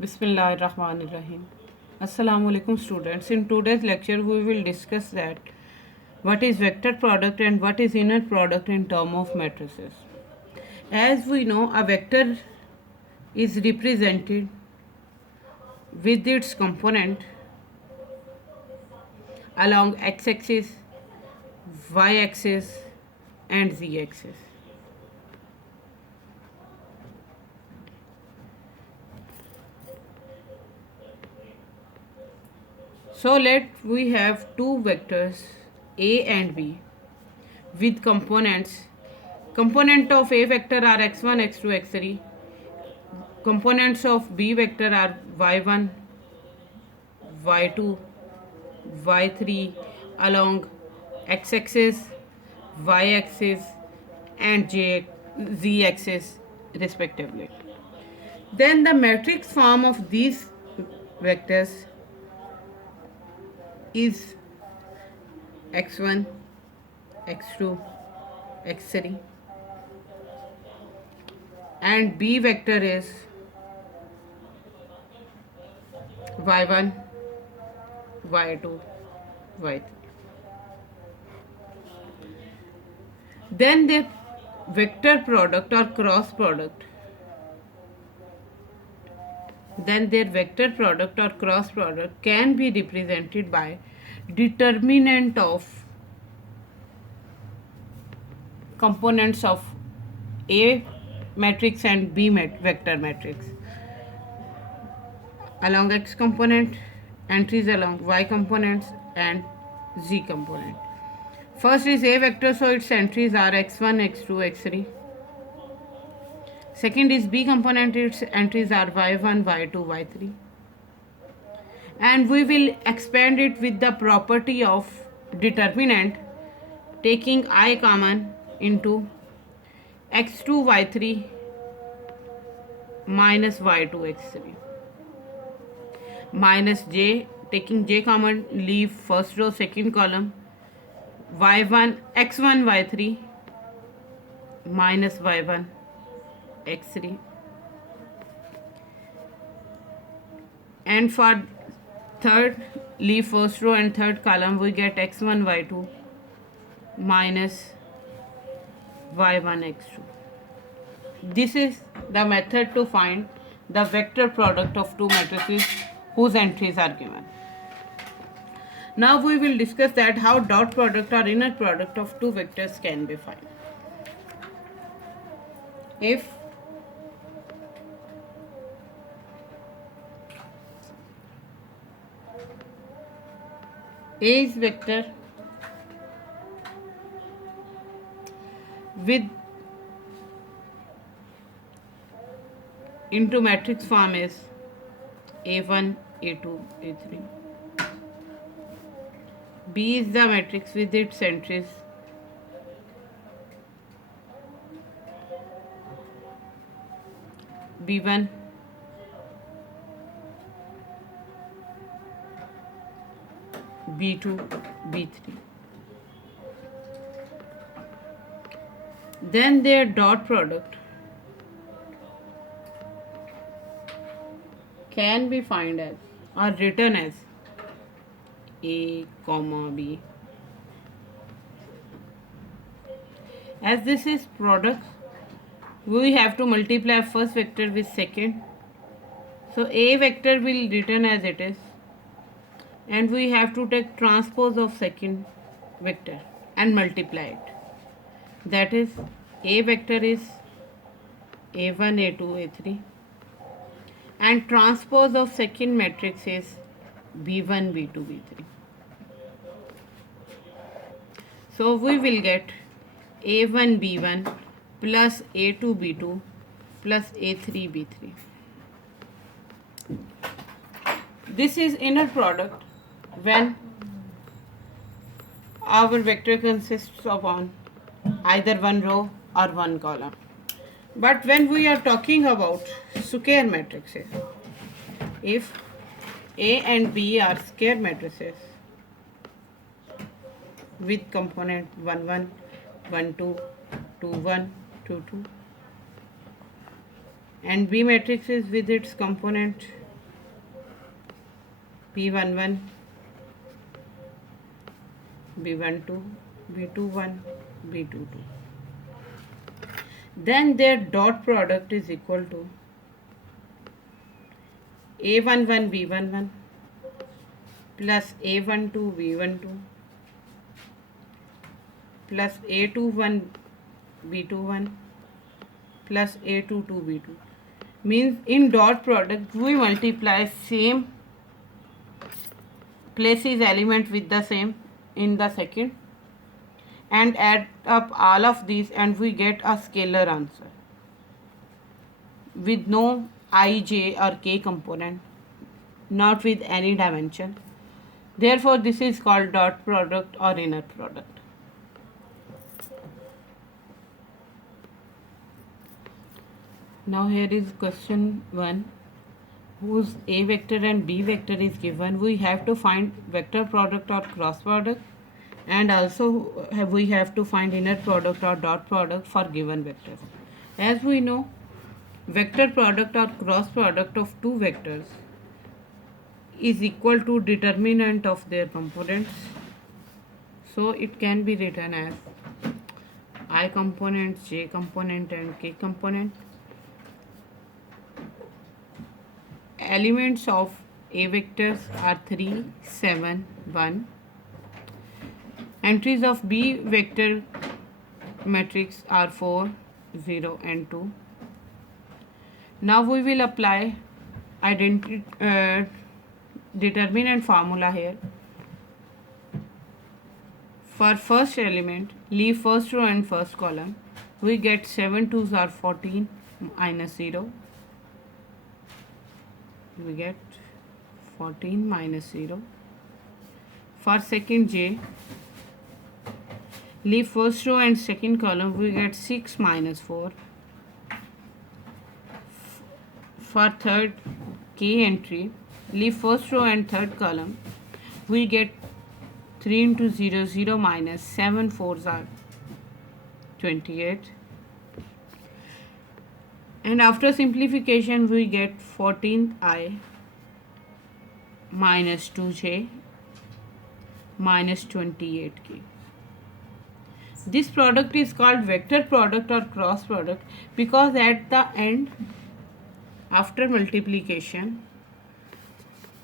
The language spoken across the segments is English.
Bismillahirrahmanirrahim. Assalamu alaikum students. In today's lecture we will discuss that what is vector product and what is inner product in term of matrices. As we know, a vector is represented with its component along x-axis, y-axis and z-axis. So let we have two vectors a and b with components. Component of a vector are x1, x2, x3. Components of b vector are y1, y2, y3 along x-axis, y-axis and z-axis respectively. Then the matrix form of these vectors is x1, x2, x3 and b vector is y1, y2, y3. Then the vector product or cross product. Then their vector product or cross product can be represented by determinant of components of A matrix and B vector matrix. Along X component, entries along Y components and Z component. First is A vector, so its entries are x1, x2, x3. Second is B component, its entries are y1, y2, y3. And we will expand it with the property of determinant taking I common into x2, y3 minus y2, x3. Minus j, taking j common, leave first row, second column, y1, x1, y3 minus y1, x3. And for third, leave first row and third column, we get x1, y2 minus y1, x2. This is the method to find the vector product of two matrices whose entries are given. Now we will discuss that how dot product or inner product of two vectors can be found. If A is vector with into matrix form is A1, A2, A3. B is the matrix with its entries B1, B2, B3. Then their dot product can be found as or written as A, B. As this is product, we have to multiply first vector with second. So A vector will written as it is, and we have to take transpose of second vector and multiply it. That is, A vector is A1, A2, A3 and transpose of second matrix is B1, B2, B3. So we will get A1, B1 plus A2, B2 plus A3, B3. This is inner product when our vector consists of either one row or one column. But when we are talking about square matrices, if A and B are square matrices with component 1, 1, 1, 2, 2, 1, 2, 2, and B matrix is with its component B11, B12, B21, B22. Then their dot product is equal to A11 B11 plus A12 B12 plus A21 B21 plus A22 B2. Means in dot product we multiply same places element with the same in the second and add up all of these and we get a scalar answer with no I, j or k component, not with any dimension. Therefore this is called dot product or inner product. Now here is question 1, whose A vector and B vector is given. We have to find vector product or cross product, and also we have to find inner product or dot product for given vectors. As we know, vector product or cross product of two vectors is equal to determinant of their components. So it can be written as I component, j component and k component. Elements of A vectors are 3, 7, 1. Entries of B vector matrix are 4, 0 and 2. Now we will apply determinant formula here. For first element, leave first row and first column. We get 7 2s are 14 minus 0. We get 14 minus 0. For second j, leave first row and second column, we get 6 minus 4. For third k entry, leave first row and third column, we get 3 into 0, 0 minus 7 4s are 28. And after simplification, we get 14i minus 2j minus 28k. This product is called vector product or cross product because at the end, after multiplication,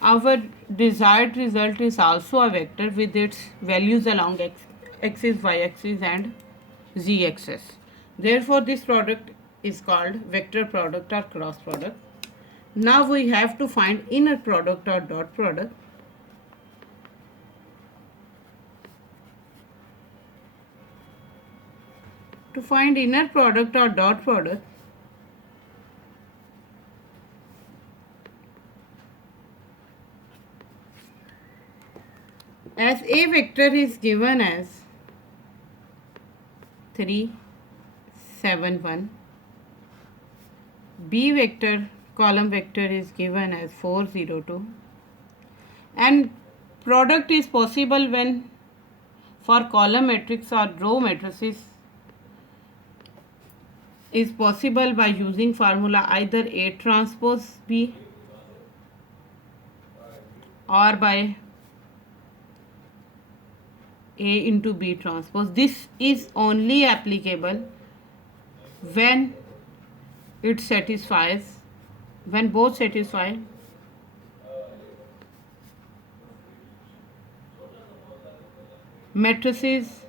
our desired result is also a vector with its values along axis, y-axis and z-axis. Therefore, this product is called vector product or cross product. Now we have to find inner product or dot product. To find inner product or dot product, as A vector is given as 3, 7, 1. B vector, column vector is given as 4, 0, 2. And product is possible when for column matrix or row matrices is possible by using formula either A transpose B or by A into B transpose. This is only applicable when it satisfies, when both satisfy matrices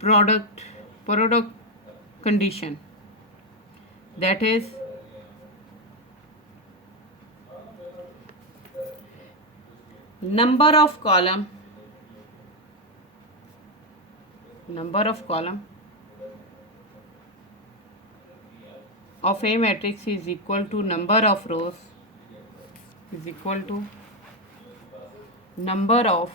product condition, that is number of column of A matrix is equal to number of rows is equal to number of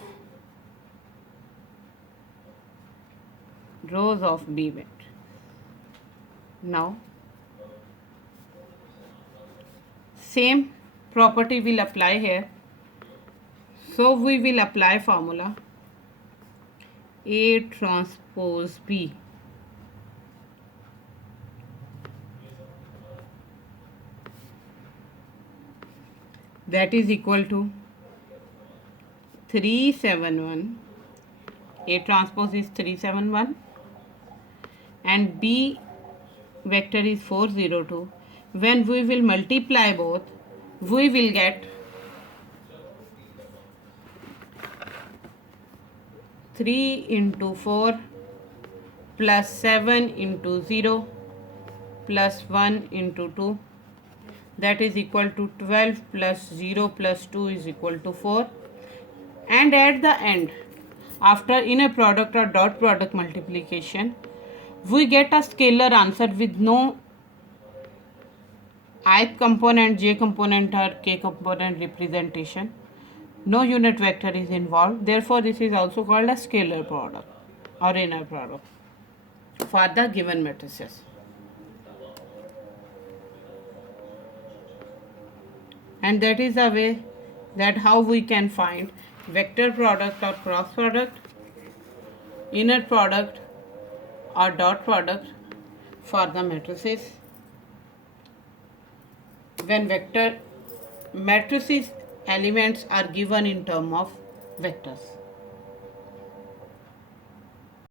rows of B matrix. Now same property will apply here. So we will apply formula A transpose B. that is equal to 371. A transpose is 371 and B vector is 402. When we will multiply both, we will get 3 into 4 plus 7 into 0 plus 1 into 2, that is equal to 12 plus 0 plus 2 is equal to 4. And at the end, after inner product or dot product multiplication, we get a scalar answer with no ith component, j component or k component representation. No unit vector is involved. Therefore, this is also called a scalar product or inner product for the given matrices. And that is the way that how we can find vector product or cross product, inner product or dot product for the matrices when vector matrices elements are given in term of vectors.